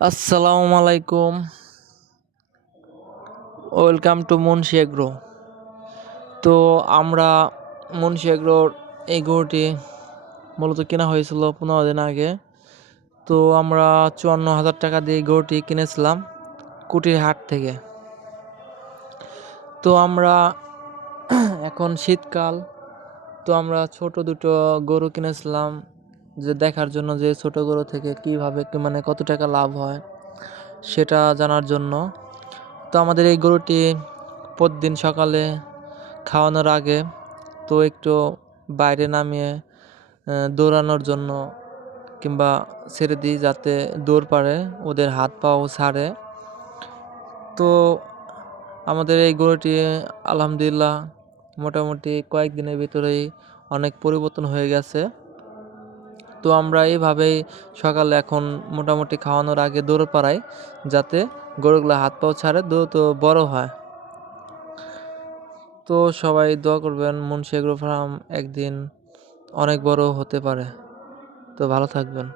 আসসালামু আলাইকুম। Welcome to Munshi agro. তো আমরা মুন্সি এগ্রোর এই গরুটি মূলত কেনা হয়েছিল 15 দিন আগে। তো আমরা 54,000 টাকা দিয়ে গরুটি কিনেছিলাম কুটির হাট থেকে। তো আমরা এখন শীতকাল, তো আমরা ছোট দুটো গরু কিনেছিলাম যে দেখার জন্য যে ছোট গরু থেকে কীভাবে মানে কত টাকা লাভ হয় সেটা জানার জন্য। তো আমাদের এই গরুটি প্রতিদিন সকালে খাওয়ানোর আগে তো একটু বাইরে নামিয়ে দৌড়ানোর জন্য কিংবা ছেড়ে দিই যাতে দৌড় পারে, ওদের হাত পাও ছাড়ে। তো আমাদের এই গরুটি আলহামদুলিল্লাহ মোটামুটি কয়েকদিনের ভিতরেই অনেক পরিবর্তন হয়ে গেছে। তো আমরা এইভাবেই সকালে এখন মোটামুটি খাওয়ানোর আগে দৌড় পাড়াই যাতে গরুগুলো হাত পাও ছাড়ে, দ্রুত বড় হয়। তো সবাই দোয়া করবেন মুন্সি এগ্রো ফার্ম একদিন অনেক বড় হতে পারে। তো ভালো থাকবেন।